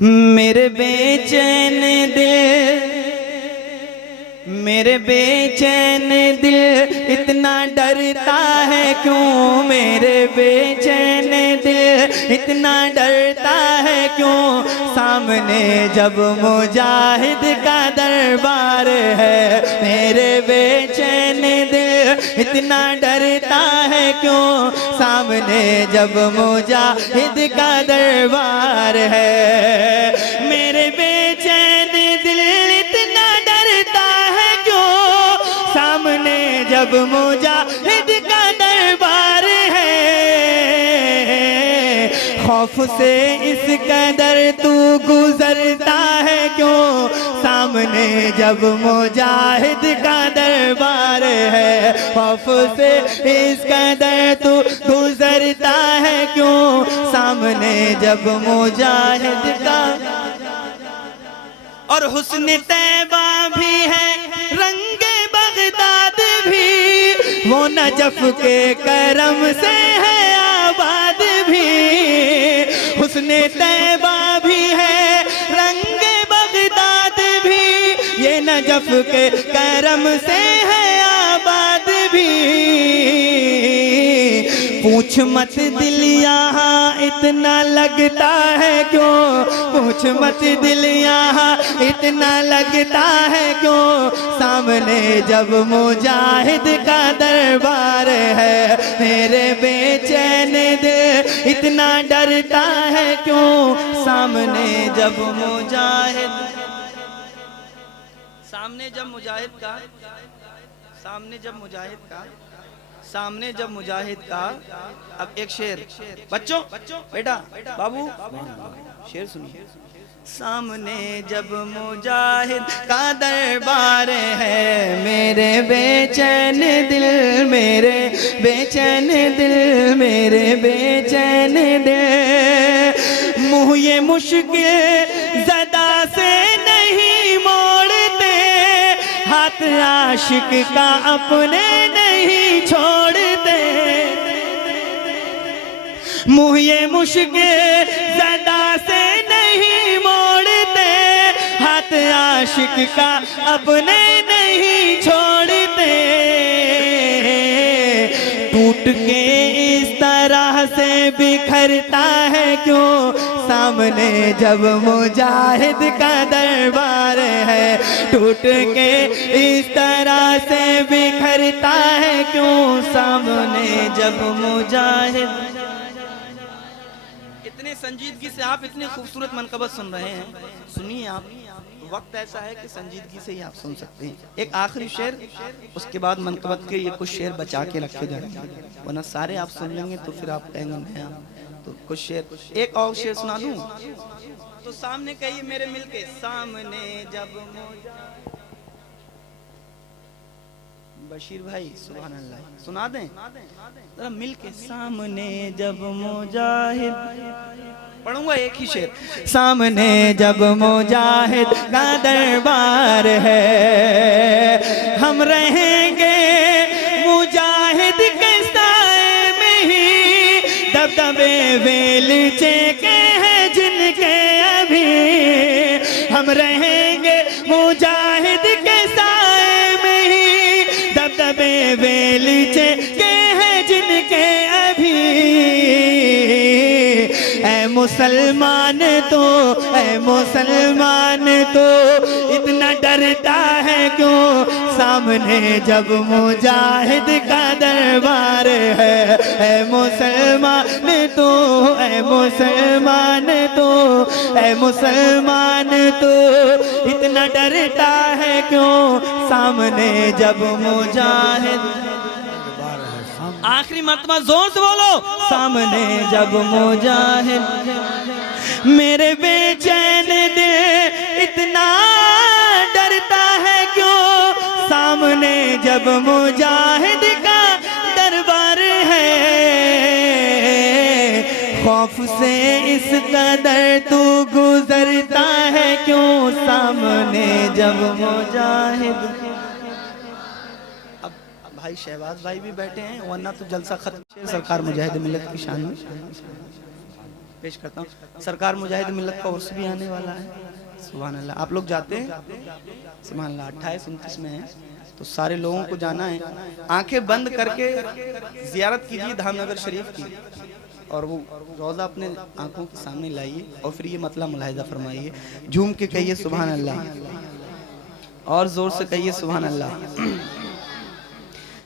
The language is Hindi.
मेरे बेचैन दिल, मेरे बेचैन दिल इतना डरता है क्यों? मेरे बेचैन दिल इतना डरता है क्यों? सामने जब मुजाहिद का दरबार है। मेरे बेचैन दिल इतना डरता है क्यों? सामने जब मुजाहिद का दरबार है। मेरे बेचैन दिल इतना डरता है क्यों? सामने जब मुजाहिद का दरबार है। खौफ से इस कदर तू गुजरता है क्यों? सामने जब मुजाहिद का दरबार है। खौफ से इस कदर तू गुजरता है क्यों? सामने जब मुजाहिद का। और हुस्न तैबा भी है, रंगे बगदाद भी, वो नजफ के करम से है आबाद भी। हुस्न तैबा भी है, रंगे बगदाद भी, ये नजफ के करम से है आबाद भी। पूछ मत दिल यहाँ इतना लगता है क्यों? पूछ मत दिल यहाँ इतना लगता है क्यों? सामने जब मुजाहिद का दरबार है। मेरे बेचैन दिल इतना डरता है क्यों? सामने जब मुजाहिद, सामने जब मुजाहिद का, सामने जब मुजाहिद का, सामने जब मुजाहिद का। अब एक शेर, बच्चों बेटा बाबू शेर सुनिए। सामने जब मुजाहिद का दरबार है। मेरे बेचैन दिल, मेरे बेचैन दिल, मेरे बेचैन दिल, मुँह ये मुश्किल ज़दा से नहीं मोड़ते, हाथ आशिक का अपने नहीं छोड़ते। मुँह ये मुश्किल ज़दा से नहीं मोड़ते, हाथ आशिक का अपने नहीं छोड़ते। टूट के इस तरह से बिखरता है क्यों? सामने जब मुजाहिद का दरबार है। टूट के इस तरह से बिखरता है क्यों? सामने जब मुजाहिद। इतने संजीदगी से आप इतने खूबसूरत मनकबत सुन रहे हैं, सुनिए आप। वक्त ऐसा है कि संजीदगी से ही आप सुन सकते हैं। एक आखिरी शेर, उसके बाद मनकबत के ये कुछ शेर बचा के रखे जाएंगे, वरना सारे आप सुन लेंगे तो फिर आप कहेंगे नहीं। तो कुछ शेर, एक और शेर सुना दूं तो सामने कहिए मेरे मिलके। सामने जब बशीर भाई सुभान अल्लाह सुना दें जरा मिलके। सामने जब मुजाहिद, पढ़ूंगा एक ही शेर। सामने जब मुजाहिद का दरबार है, हम रहेंगे मुजाहिद के साए में ही। दबदबे वेलचे के हैं जिनके अभी, हम रहेंगे मुजाहिद के साए में ही। दबदबे वेलचे के हैं जिनके अभी। ऐ मुसलमान तो, ऐ मुसलमान तो इतना डरता है क्यों? सामने जब मुजाहिद का दरबार है। ऐ मुसलमान तो, ऐ मुसलमान तो, ऐ मुसलमान तो इतना डरता है क्यों? सामने जब मुजाहिद। आखिरी मर्तबा जोर से बोलो। सामने जब मुजाहिद। मेरे बेचैन दिल इतना डरता है क्यों? सामने जब मुजाहिद का दरबार है। खौफ से इस कदर तू गुजरता है क्यों? सामने जब मुजाहिद। भाई शहबाज भाई भी बैठे हैं, वरना तो जलसा खत्म। सरकार मुजाहिद मिल्लत की शान में। पेश करता हूँ। सरकार मुजाहिद मिल्लत का उर्स भी आने वाला है, सुभान अल्लाह। आप लोग जाते हैं? सुभान अल्लाह। 28-29 में है, तो सारे लोगों को जाना है। आंखें बंद करके जियारत कीजिए धामनगर शरीफ की, और वो रोज़ा अपने आंखों के सामने लाइए और फिर ये मतला मुलाहिजा फरमाइए। झूम के कहिए सुभान अल्लाह, और जोर से कहिए सुभान अल्लाह।